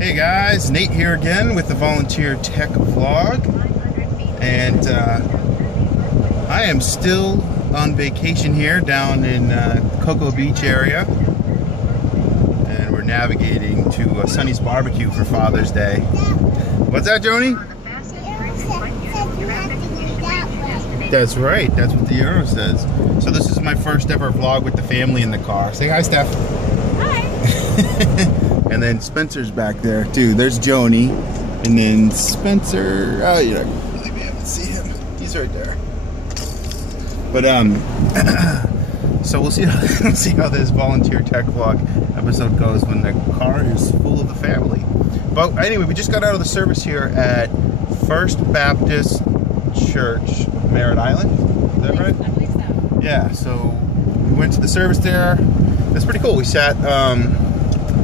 Hey guys, Nate here again with the Volunteer Tech Vlog, and I am still on vacation here down in Cocoa Beach area, and we're navigating to Sonny's Barbecue for Father's Day. What's that, Joni? That's right, that's what the arrow says. So this is my first ever vlog with the family in the car. Say hi, Steph. Hi. And then Spencer's back there too. There's Joni, and then Spencer. Oh, you're not gonna really be able to see him. He's right there. But so we'll see how this Volunteer Tech Vlog episode goes when the car is full of the family. But anyway, we just got out of the service here at First Baptist Church, Merritt Island. Is that right? I believe so. Yeah. So we went to the service there. That's pretty cool. We sat.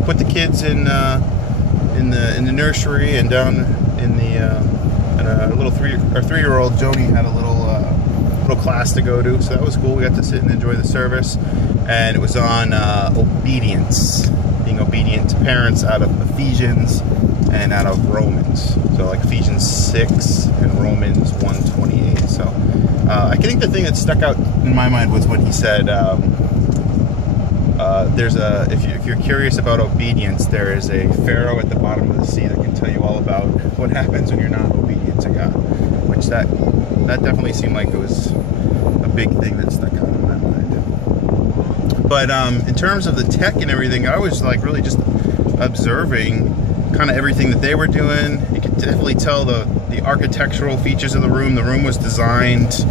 Put the kids in the nursery, and down in the little three-year-old Joni had a little class to go to, so that was cool. We got to sit and enjoy the service, and it was on obedience, being obedient to parents out of Ephesians and out of Romans. So like Ephesians 6 and Romans 1:28. So I think the thing that stuck out in my mind was what he said. If you're curious about obedience, there is a pharaoh at the bottom of the sea that can tell you all about what happens when you're not obedient to God. Which that definitely seemed like it was a big thing that stuck out in my mind. But in terms of the tech and everything, I was like really just observing kind of everything that they were doing. You could definitely tell the architectural features of the room. The room was designed,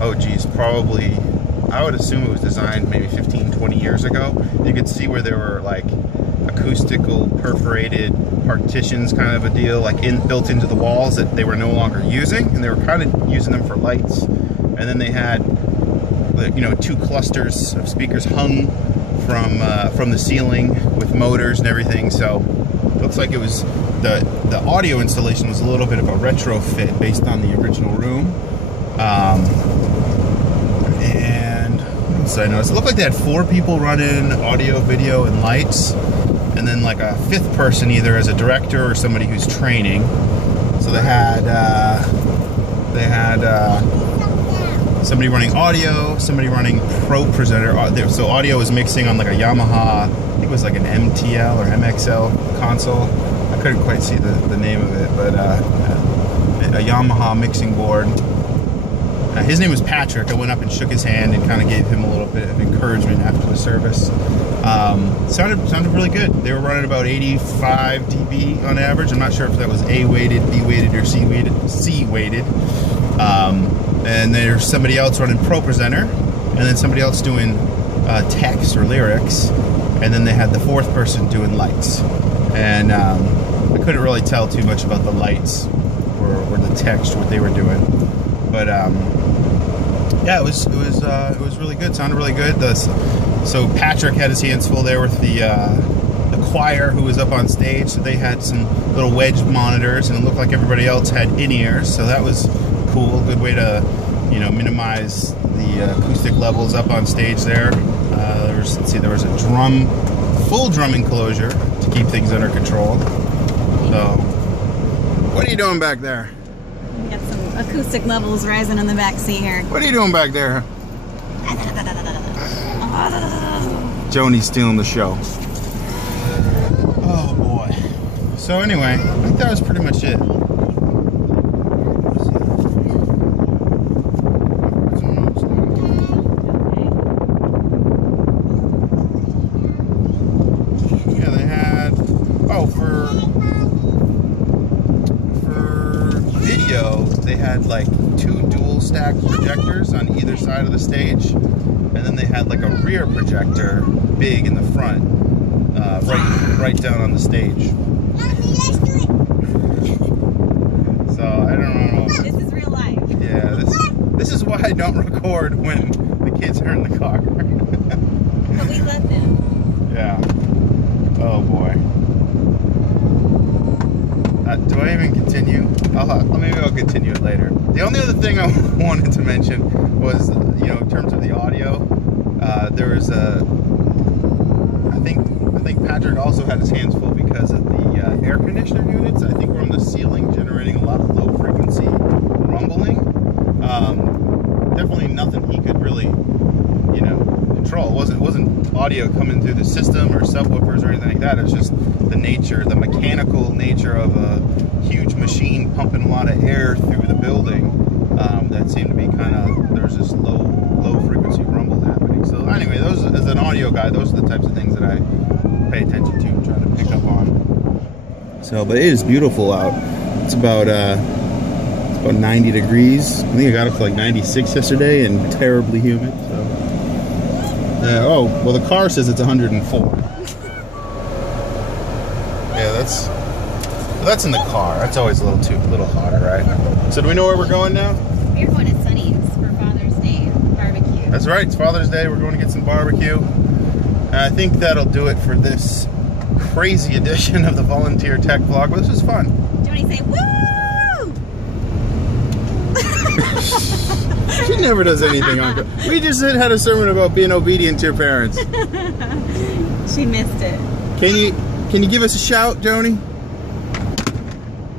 oh geez, probably, I would assume it was designed maybe 15, 20 years ago. You could see where there were like acoustical perforated partitions kind of a deal, like built into the walls that they were no longer using, and they were kind of using them for lights. And then they had, you know, 2 clusters of speakers hung from the ceiling with motors and everything. So it looks like it was the audio installation was a little bit of a retrofit based on the original room. So I noticed it looked like they had 4 people running audio, video, and lights, and then like a 5th person, either as a director or somebody who's training. So they had somebody running audio, somebody running pro presenter. So audio was mixing on like a Yamaha, I think it was like an MTL or MXL console. I couldn't quite see the name of it, but a Yamaha mixing board. His name was Patrick. I went up and shook his hand and kind of gave him a little bit of encouragement after the service. Sounded really good. They were running about 85 dB on average. I'm not sure if that was A-weighted, B-weighted, or C-weighted. And there's somebody else running Pro Presenter, and then somebody else doing text or lyrics, and then they had the 4th person doing lights. And I couldn't really tell too much about the lights or the text, what they were doing. But yeah, it was really good. Sounded really good. So Patrick had his hands full there with the choir who was up on stage. So they had some little wedge monitors, and it looked like everybody else had in-ears. So that was cool. Good way to, you know, minimize the acoustic levels up on stage there. There was a full drum enclosure to keep things under control. So, what are you doing back there? Got some acoustic levels rising in the back seat here. What are you doing back there? Joni's stealing the show. Oh boy. So anyway, I think that was pretty much it. Yeah, they had, for video, they had like 2 dual stack projectors on either side of the stage, and then they had like a rear projector big in the front, right down on the stage. So I don't know. This is real life. Yeah, this is why I don't record when the kids are in the car. But we let them. Yeah. Oh boy. Do I even continue? Maybe I'll continue it later. The only other thing I wanted to mention was, you know, in terms of the audio, there was a, I think Patrick also had his hands full because of the air conditioner units. I think were on the ceiling, generating a lot of low frequency rumbling. Definitely nothing he could really, you know, control. It wasn't audio coming through the system or subwoofers or anything like that. It's just the nature, the mechanical nature of a huge machine pumping a lot of air through the building. That seemed to be kind of, there's this low frequency rumble happening. So anyway, those, as an audio guy, those are the types of things that I pay attention to and try to pick up on. So, but it is beautiful out. It's about 90 degrees. I think I got up to like 96 yesterday and terribly humid. So, oh, well, the car says it's 104. Yeah, that's in the car. That's always a little hotter, right? So do we know where we're going now? We're going to Sunny's for Father's Day barbecue. That's right, it's Father's Day. We're going to get some barbecue. And I think that'll do it for this crazy edition of the Volunteer Tech Vlog. But this was fun. Do you want to say, woo? She never does anything on. We just had a sermon about being obedient to your parents. She missed it. Can you give us a shout, Joni?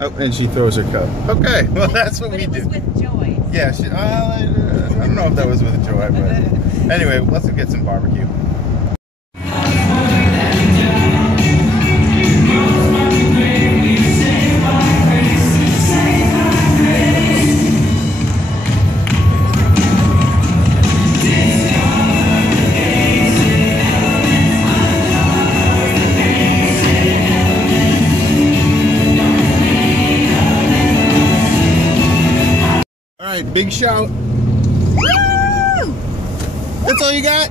Oh, and she throws her cup. Okay, well that's what we do. It was with joy. Yeah, I don't know if that was with joy, but anyway, let's get some barbecue. All right, big shout. Woo! That's all you got?